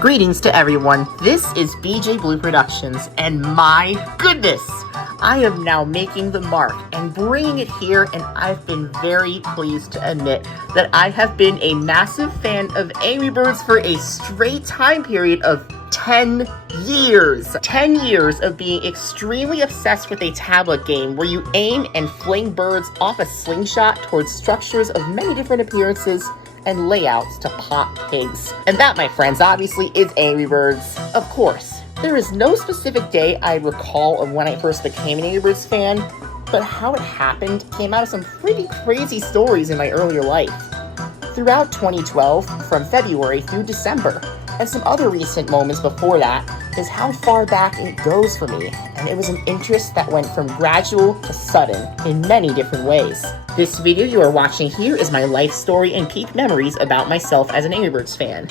Greetings to everyone, this is BJ Blue Productions, and my goodness, I am now making the mark and bringing it here, and I've been very pleased to admit that I have been a massive fan of Angry Birds for a straight time period of 10 years. 10 years of being extremely obsessed with a tablet game where you aim and fling birds off a slingshot towards structures of many different appearances and layouts to pop pigs. And that, my friends, obviously is Angry Birds. Of course, there is no specific day I recall of when I first became an Angry Birds fan, but how it happened came out of some pretty crazy stories in my earlier life. Throughout 2012, from February through December, and some other recent moments before that, is how far back it goes for me, and it was an interest that went from gradual to sudden in many different ways. This video you are watching here is my life story and peak memories about myself as an Angry Birds fan.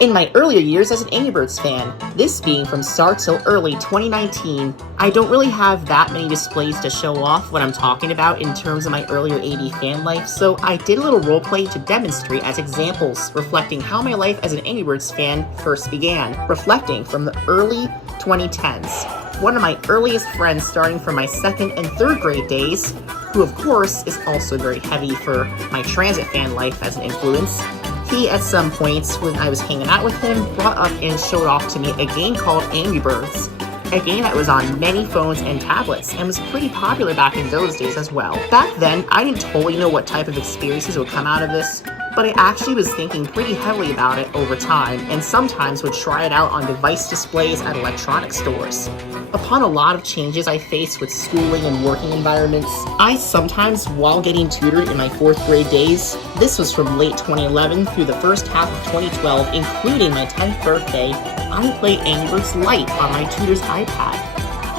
In my earlier years as an Angry Birds fan, this being from start till early 2019, I don't really have that many displays to show off what I'm talking about in terms of my earlier AD fan life, so I did a little roleplay to demonstrate as examples reflecting how my life as an Angry Birds fan first began, reflecting from the early 2010s. One of my earliest friends starting from my 2nd and 3rd grade days, who of course is also very heavy for my transit fan life as an influence. He, at some points when I was hanging out with him, brought up and showed off to me a game called Angry Birds, a game that was on many phones and tablets and was pretty popular back in those days as well. Back then, I didn't totally know what type of experiences would come out of this, but I actually was thinking pretty heavily about it over time and sometimes would try it out on device displays at electronic stores. Upon a lot of changes I faced with schooling and working environments, I sometimes, while getting tutored in my 4th grade days, this was from late 2011 through the first half of 2012, including my 10th birthday, I played Angry Birds Lite on my tutor's iPad.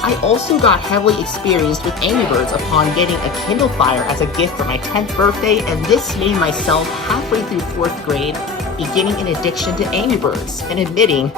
I also got heavily experienced with Angry Birds upon getting a Kindle Fire as a gift for my 10th birthday, and this made myself halfway through 4th grade beginning an addiction to Angry Birds and admitting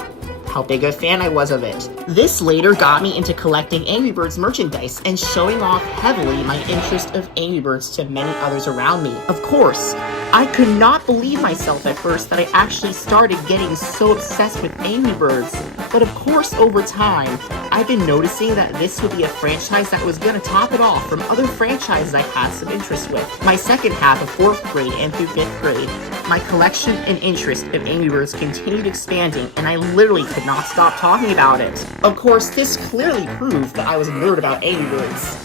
how big a fan I was of it. This later got me into collecting Angry Birds merchandise and showing off heavily my interest of Angry Birds to many others around me. Of course, I could not believe myself at first that I actually started getting so obsessed with Angry Birds, but of course over time, I've been noticing that this would be a franchise that was gonna top it off from other franchises I had some interest with. My second half of 4th grade and through 5th grade, my collection and interest of Angry Birds continued expanding, and I literally could not stop talking about it. Of course, this clearly proved that I was a nerd about Angry Birds.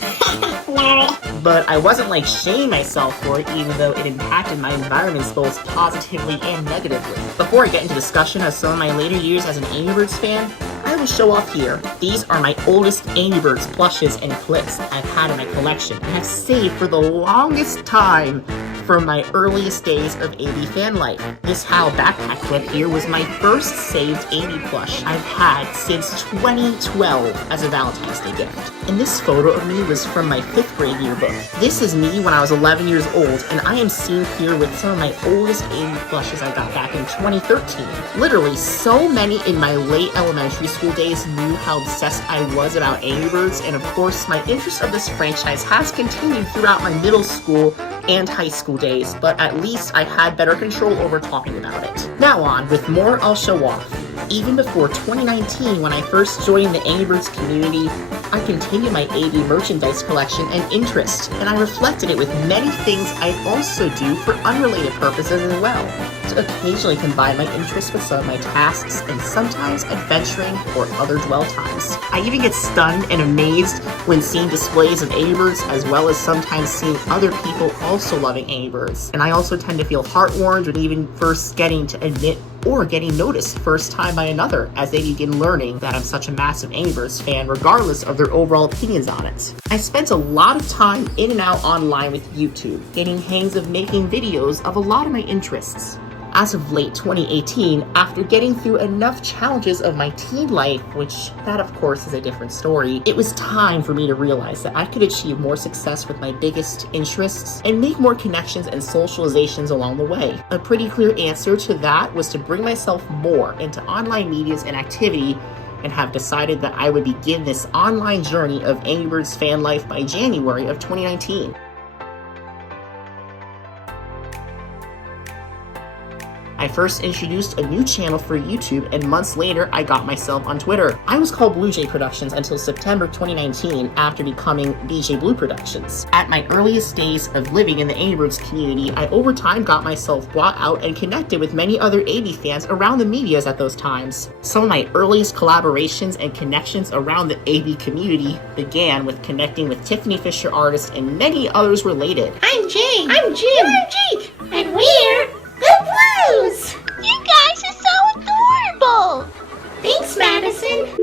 But I wasn't shaming myself for it, even though it impacted my environments both positively and negatively. Before I get into discussion of some of my later years as an Angry Birds fan, I will show off here. These are my oldest Angry Birds plushes and clips I've had in my collection, and I've saved for the longest time from my earliest days of AD fan life. This Hal backpack clip here was my first saved AD plush I've had since 2012 as a Valentine's Day gift. And this photo of me was from my 5th grade yearbook. This is me when I was 11 years old, and I am seen here with some of my oldest AD plushes I got back in 2013. Literally, so many in my late elementary school days knew how obsessed I was about Angry Birds, and of course, my interest of this franchise has continued throughout my middle school and high school days, but at least I had better control over talking about it. Now on, with more I'll show off. Even before 2019, when I first joined the Angry Birds community, I continued my AD merchandise collection and interest, and I reflected it with many things I also do for unrelated purposes as well, to occasionally combine my interests with some of my tasks and sometimes adventuring or other dwell times. I even get stunned and amazed when seeing displays of Angry Birds, as well as sometimes seeing other people also loving Angry Birds. And I also tend to feel heartwarmed when even first getting to admit or getting noticed first time by another as they begin learning that I'm such a massive Angry Birds fan regardless of their overall opinions on it. I spent a lot of time in and out online with YouTube, getting hangs of making videos of a lot of my interests. As of late 2018, after getting through enough challenges of my teen life, which that of course is a different story, it was time for me to realize that I could achieve more success with my biggest interests and make more connections and socializations along the way. A pretty clear answer to that was to bring myself more into online medias and activity, and have decided that I would begin this online journey of Angry Birds fan life by January of 2019. I first introduced a new channel for YouTube, and months later, I got myself on Twitter. I was called Blue Jay Productions until September 2019 after becoming BJ Blue Productions. At my earliest days of living in the Angry Birds community, I over time got myself brought out and connected with many other AV fans around the medias at those times. Some of my earliest collaborations and connections around the AV community began with connecting with Tiffany Fisher artists and many others related. I'm Jay. I'm Jim. I'm Jake. And we're the Blues. You guys are so adorable. Thanks, Madison.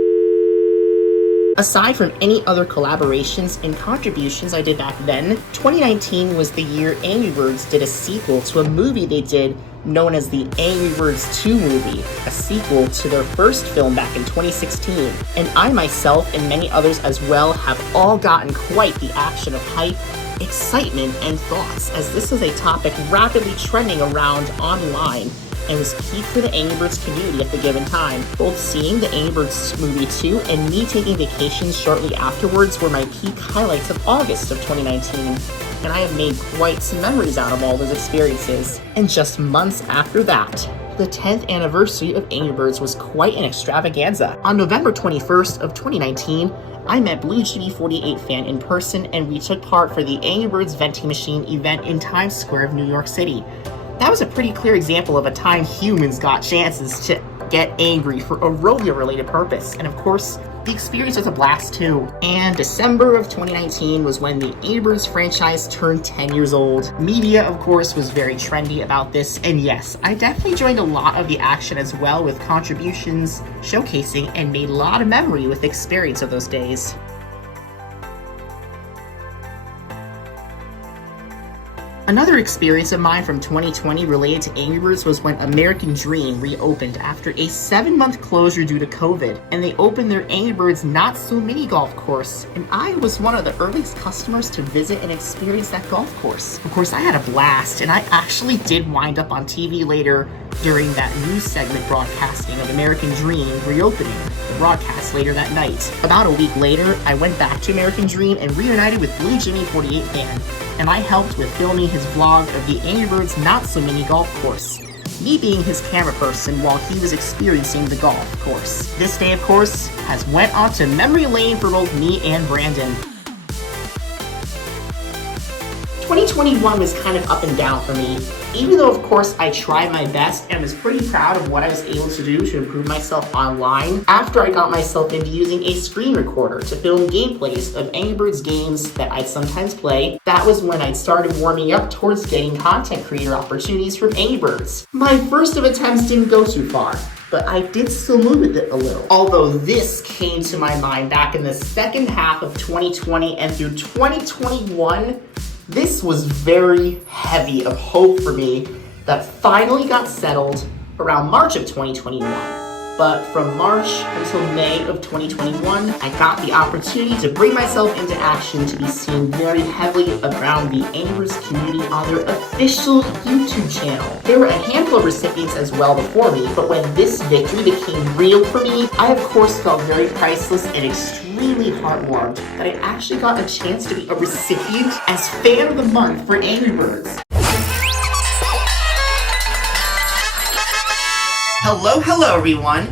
Aside from any other collaborations and contributions I did back then, 2019 was the year Angry Birds did a sequel to a movie they did known as the Angry Birds 2 movie, a sequel to their first film back in 2016. And I myself and many others as well have all gotten quite the action of hype, excitement, and thoughts, as this is a topic rapidly trending around online and was peak for the Angry Birds community at the given time. Both seeing the Angry Birds movie 2 and me taking vacations shortly afterwards were my peak highlights of August of 2019, and I have made quite some memories out of all those experiences. And just months after that, the 10th anniversary of Angry Birds was quite an extravaganza. On November 21st of 2019, I met Blue GB48 fan in person, and we took part for the Angry Birds Vending Machine event in Times Square of New York City. That was a pretty clear example of a time humans got chances to get angry for a rodeo-related purpose, and of course, the experience was a blast too. And December of 2019 was when the Angry Birds franchise turned 10 years old. Media, of course, was very trendy about this, and yes, I definitely joined a lot of the action as well with contributions, showcasing, and made a lot of memory with the experience of those days. Another experience of mine from 2020 related to Angry Birds was when American Dream reopened after a 7-month closure due to COVID, and they opened their Angry Birds Not So Mini golf course, and I was one of the earliest customers to visit and experience that golf course. Of course, I had a blast, and I actually did wind up on TV later during that news segment broadcasting of American Dream reopening, the broadcast later that night. About a week later, I went back to American Dream and reunited with Blue Jimmy 48 fan, and I helped with filming his vlog of the Angry Birds Not So Mini golf course, me being his camera person while he was experiencing the golf course. This day, of course, has went on to memory lane for both me and Brandon. 2021 was kind of up and down for me, even though of course I tried my best and was pretty proud of what I was able to do to improve myself online. After I got myself into using a screen recorder to film gameplays of Angry Birds games that I'd sometimes play, that was when I started warming up towards getting content creator opportunities from Angry Birds. My first of attempts didn't go too far, but I did still move with it a little. Although this came to my mind back in the second half of 2020 and through 2021, this was very heavy of hope for me that finally got settled around March of 2021. But from March until May of 2021, I got the opportunity to bring myself into action to be seen very heavily around the Angry Birds community on their official YouTube channel. There were a handful of recipients as well before me, but when this victory became real for me, I of course felt very priceless and extremely heartwarmed that I actually got a chance to be a recipient as Fan of the Month for Angry Birds. Hello everyone!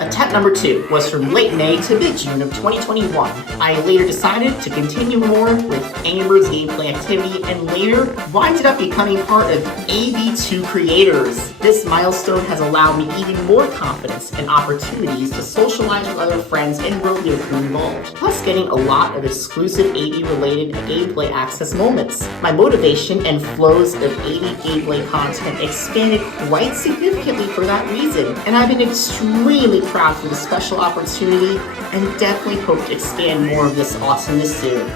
Attempt number 2 was from late May to mid-June of 2021. I later decided to continue more with Angry Birds gameplay activity and later winded up becoming part of AV2 creators. This milestone has allowed me even more confidence and opportunities to socialize with other friends and rodeo crew involved, plus getting a lot of exclusive AV-related gameplay access moments. My motivation and flows of AV gameplay content expanded quite significantly for that reason, and I've been extremely proud for the special opportunity and definitely hope to expand more of this awesomeness soon.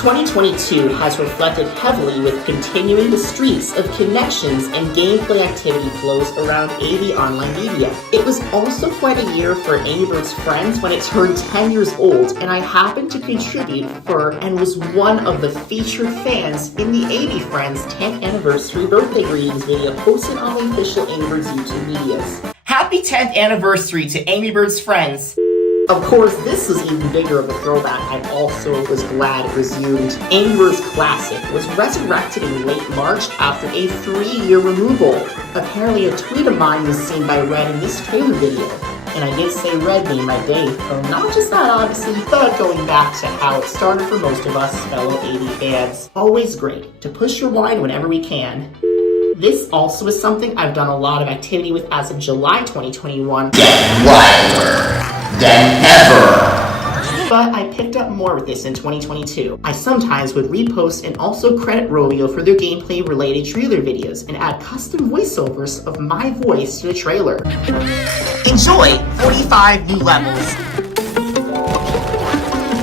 2022 has reflected heavily with continuing the streaks of connections and gameplay activity flows around AV online media. It was also quite a year for Angry Birds Friends when it turned 10 years old, and I happened to contribute for and was one of the featured fans in the AV Friends 10th anniversary birthday greetings video posted on the official Angry Birds YouTube videos. Happy 10th anniversary to Angry Birds Friends! Of course, this was even bigger of a throwback. I also was glad it resumed. Angry Birds Classic was resurrected in late March after a 3-year removal. Apparently a tweet of mine was seen by Red in this trailer video. And I did say Red made my day. So not just that, obviously, but going back to how it started for most of us fellow AV fans. Always great to push rewind whenever we can. This also is something I've done a lot of activity with as of July 2021. Get wilder than ever! But I picked up more with this in 2022. I sometimes would repost and also credit Rovio for their gameplay related trailer videos and add custom voiceovers of my voice to the trailer. Enjoy 45 new levels.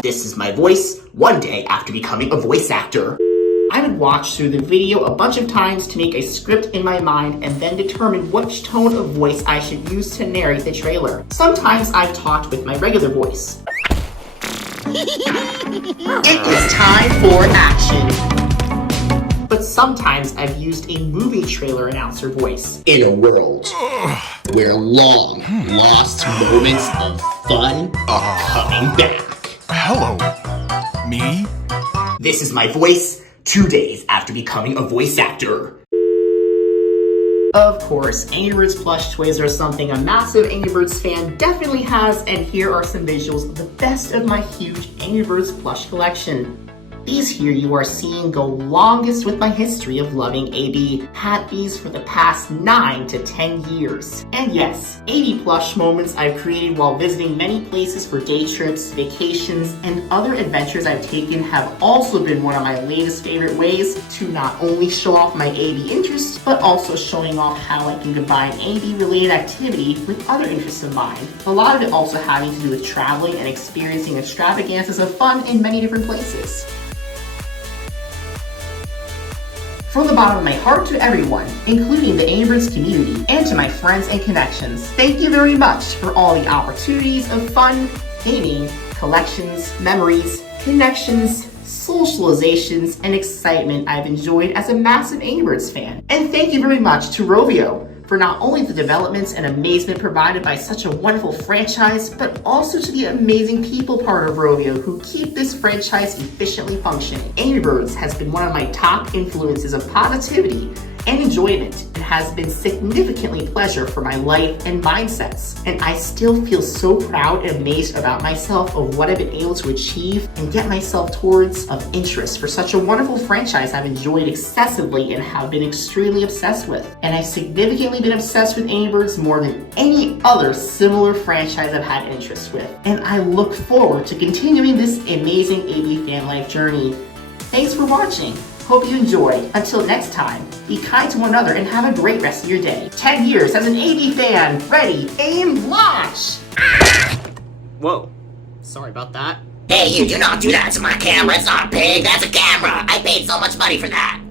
This is my voice one day after becoming a voice actor. I would watch through the video a bunch of times to make a script in my mind and then determine which tone of voice I should use to narrate the trailer. Sometimes I've talked with my regular voice. It is time for action. But sometimes I've used a movie trailer announcer voice. In a world where long lost moments of fun are coming back. Hello, me? This is my voice 2 days after becoming a voice actor. Of course, Angry Birds plush toys are something a massive Angry Birds fan definitely has, and here are some visuals of the best of my huge Angry Birds plush collection. These here you are seeing go longest with my history of loving AB. Had these for the past 9 to 10 years. And yes, AB plush moments I've created while visiting many places for day trips, vacations, and other adventures I've taken have also been one of my latest favorite ways to not only show off my AB interests, but also showing off how I can combine AB related activity with other interests of mine. A lot of it also having to do with traveling and experiencing extravagances of fun in many different places. From the bottom of my heart to everyone, including the Angry Birds community, and to my friends and connections, thank you very much for all the opportunities of fun, gaming, collections, memories, connections, socializations, and excitement I've enjoyed as a massive Angry Birds fan. And thank you very much to Rovio for not only the developments and amazement provided by such a wonderful franchise, but also to the amazing people part of Rovio who keep this franchise efficiently functioning. Angry Birds has been one of my top influences of positivity and enjoyment, and has been significantly pleasure for my life and mindsets. And I still feel so proud and amazed about myself of what I've been able to achieve and get myself towards of interest for such a wonderful franchise I've enjoyed excessively and have been extremely obsessed with. And I've significantly been obsessed with Angry Birds more than any other similar franchise I've had interest with. And I look forward to continuing this amazing AB fan life journey. Thanks for watching. Hope you enjoy. Until next time, be kind to one another and have a great rest of your day. 10 years as an AB fan. Ready, aim, launch! Whoa. Sorry about that. Hey, you do not do that to my camera. It's not a pig, that's a camera. I paid so much money for that.